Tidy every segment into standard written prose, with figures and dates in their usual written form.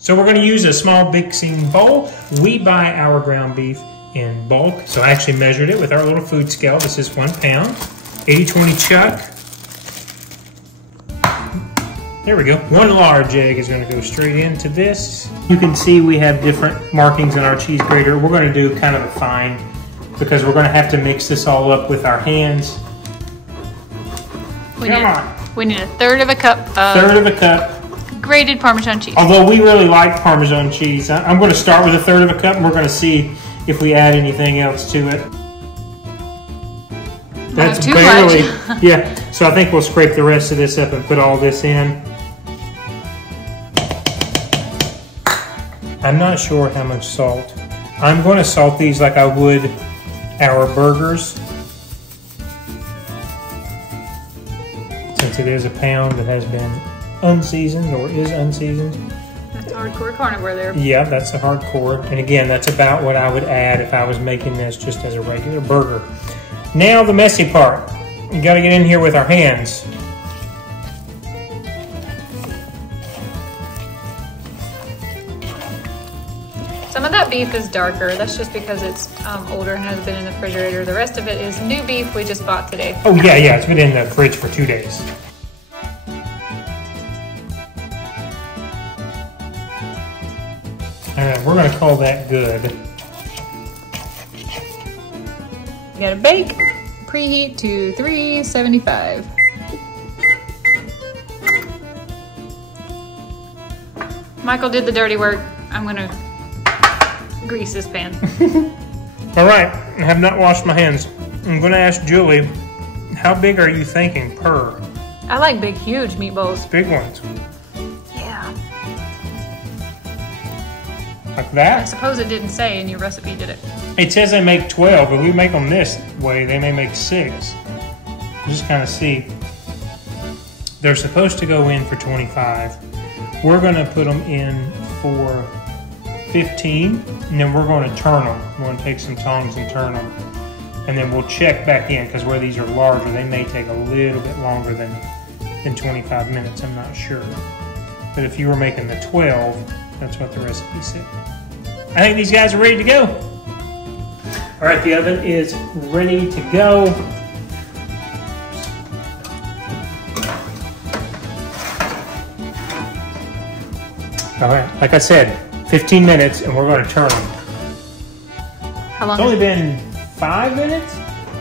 So we're going to use a small mixing bowl. We buy our ground beef in bulk. So I actually measured it with our little food scale. This is 1 pound. 80-20 chuck. There we go. 1 large egg is going to go straight into this. You can see we have different markings in our cheese grater. We're going to do kind of a fine because we're going to have to mix this all up with our hands. We need 1/3 of a cup of... 1/3 of a cup. Grated Parmesan cheese. Although we really like Parmesan cheese. I'm going to start with 1/3 of a cup and we're going to see if we add anything else to it. That's too barely, much. yeah. So I think we'll scrape the rest of this up and put all this in. I'm not sure how much salt. I'm going to salt these like I would our burgers. Since it is a pound that has been unseasoned or is unseasoned. That's hardcore carnivore there. Yeah, that's a hardcore. And again, that's about what I would add if I was making this just as a regular burger. Now the messy part. We got to get in here with our hands. Some of that beef is darker. That's just because it's older and has been in the refrigerator. The rest of it is new beef we just bought today. Oh yeah, it's been in the fridge for 2 days. Alright, we're going to call that good. You gotta bake, preheat to 375. Michael did the dirty work. I'm gonna grease this pan. Alright, I have not washed my hands. I'm going to ask Julie, how big are you thinking per? I like big, huge meatballs. Big ones. Yeah. Like that? I suppose it didn't say in your recipe, did it? It says they make 12, but we make them this way. They may make 6. Just kind of see. They're supposed to go in for 25. We're going to put them in for 15, and then we're going to turn them. We're going to take some tongs and turn them. And then we'll check back in, because where these are larger, they may take a little bit longer than 25 minutes. I'm not sure. But if you were making the 12, that's what the recipe said. I think these guys are ready to go. All right, the oven is ready to go. All right, like I said, 15 minutes and we're going to turn them. How long? It's only been 5 minutes,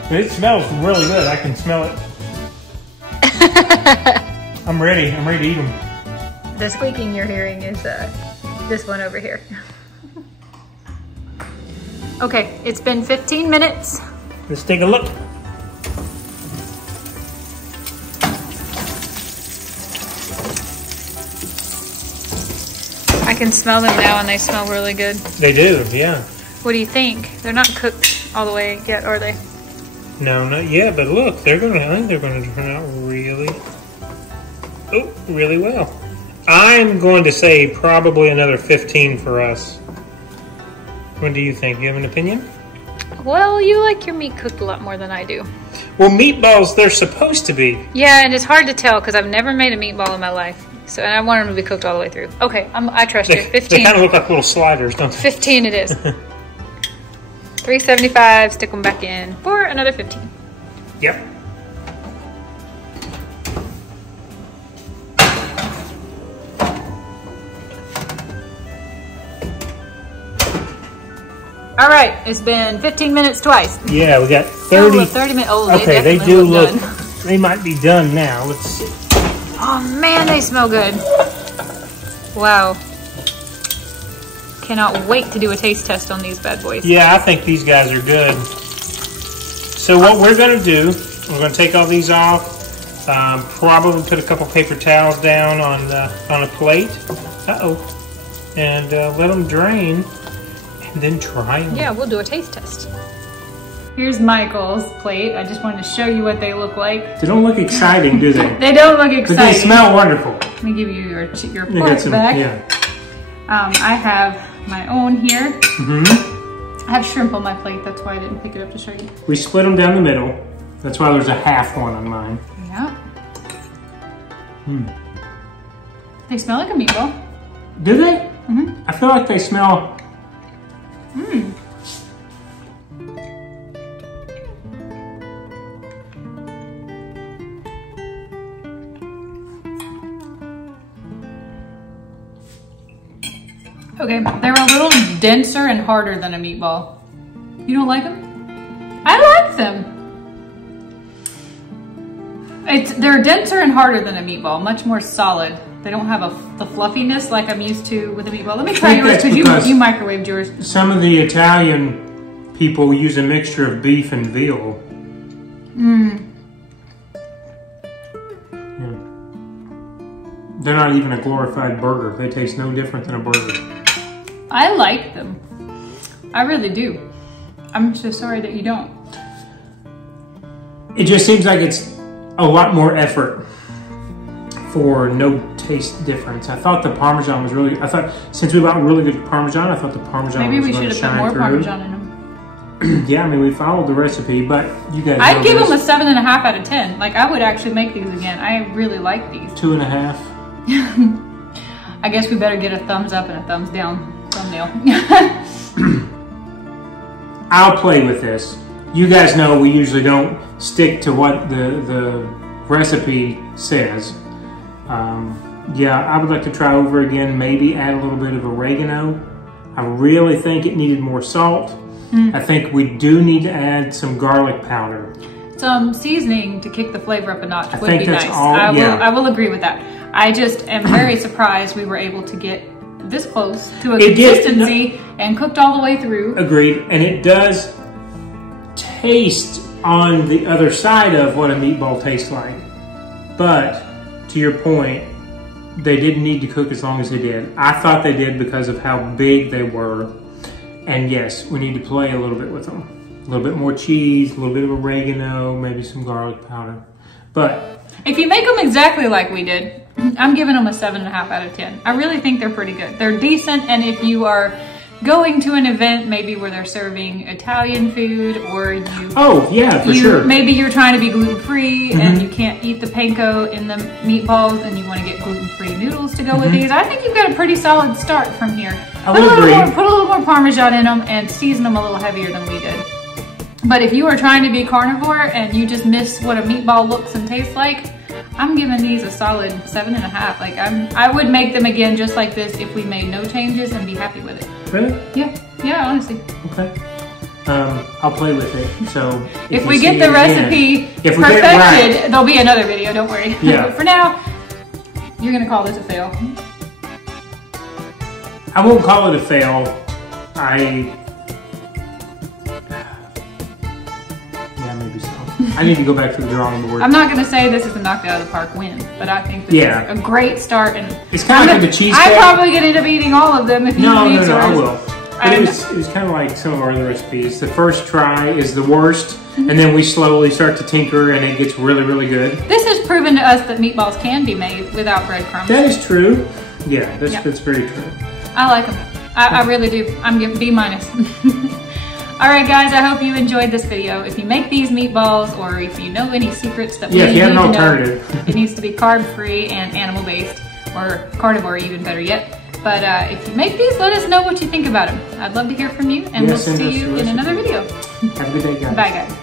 but it smells really good. I can smell it. I'm ready to eat them. The squeaking you're hearing is this one over here. Okay, it's been 15 minutes. Let's take a look. I can smell them now and they smell really good. They do, yeah. What do you think? They're not cooked all the way yet, are they? No, not yet, but look, I think they're gonna turn out really well. I'm going to say probably another 15 for us. What do you think? You have an opinion? Well, you like your meat cooked a lot more than I do. Well, meatballs, they're supposed to be. Yeah, and it's hard to tell because I've never made a meatball in my life. So, and I want them to be cooked all the way through. Okay, I trust you. 15. They kind of look like little sliders, don't they? 15 it is. 375, stick them back in for another 15. Yep. All right, it's been 15 minutes twice. Yeah, we got 30. 30 minutes. Oh, okay, they do look. They might be done now. Let's see. Oh man, they smell good. Wow. Cannot wait to do a taste test on these bad boys. Yeah, I think these guys are good. So what we're going to do, we're going to take all these off. Probably put a couple paper towels down on a plate. And let them drain. And then try them. Yeah, we'll do a taste test. Here's Michael's plate. I just wanted to show you what they look like. They don't look exciting, do they? They don't look exciting. But they smell wonderful. Let me give you your pork back. Yeah. I have my own here. Mm-hmm. I have shrimp on my plate. That's why I didn't pick it up to show you. We split them down the middle. That's why there's a half one on mine. Yeah. They smell like a meatball. Do they? I feel like they smell... Okay, they're a little denser and harder than a meatball. You don't like them? I like them. They're denser and harder than a meatball, much more solid. They don't have the fluffiness like I'm used to with a meatball. Let me try yours because you microwaved yours. Some of the Italian people use a mixture of beef and veal. They're not even a glorified burger. They taste no different than a burger. I like them. I really do. I'm so sorry that you don't. It just seems like it's a lot more effort for no taste difference. I thought the Parmesan was really, since we bought really good Parmesan, I thought the Parmesan was going to shine through. Maybe we should have put more Parmesan in them. Yeah, I mean, we followed the recipe, but you guys I'd give them a 7.5 out of 10. Like, I would actually make these again. I really like these. 2.5. I guess we better get a thumbs up and a thumbs down thumbnail. I'll play with this. You guys know we usually don't stick to what the recipe says. Yeah, I would like to try over again, maybe add a little bit of oregano. I really think it needed more salt. I think we do need to add some garlic powder. Some seasoning to kick the flavor up a notch would be nice. Yeah. I will agree with that. I just am very surprised we were able to get this close to a consistency and cooked all the way through. Agreed. And it does taste on the other side of what a meatball tastes like. But to your point, they didn't need to cook as long as they did. I thought they did because of how big they were. And yes, we need to play a little bit with them. A little bit more cheese, a little bit of oregano, maybe some garlic powder. But if you make them exactly like we did, I'm giving them a 7.5 out of 10. I really think they're pretty good. They're decent, and if you are going to an event maybe where they're serving Italian food, or you... Oh, yeah, for sure. Maybe you're trying to be gluten-free and you can't eat the panko in the meatballs and you want to get gluten-free noodles to go with these. I think you've got a pretty solid start from here. Put a little more Parmesan in them and season them a little heavier than we did. But if you are trying to be carnivore and you just miss what a meatball looks and tastes like, I'm giving these a solid 7.5. Like I would make them again just like this if we made no changes and be happy with it. Really? Yeah, honestly. Okay. I'll play with it. So if we get the recipe perfected, there'll be another video. Don't worry. Yeah. But for now, you're gonna call this a fail. I won't call it a fail. Maybe so. I need to go back to the drawing board. I'm not going to say this is a knocked out of the park win, but I think this is a great start. And it's kind of like the cheesecake. I'm probably going to end up eating all of them if you No, I will. It was kind of like some of our other recipes. The first try is the worst, and then we slowly start to tinker, and it gets really, really good. This has proven to us that meatballs can be made without breadcrumbs. That is true. Yeah, that's very true. I like them. I really do. I'm giving B-. Alright guys, I hope you enjoyed this video. If you make these meatballs, or if you know any secrets that we need to know, if you have an alternative. It needs to be carb-free and animal-based, or carnivore even better yet. But if you make these, let us know what you think about them. I'd love to hear from you, and we'll see you in another video. Have a good day, guys. Bye guys.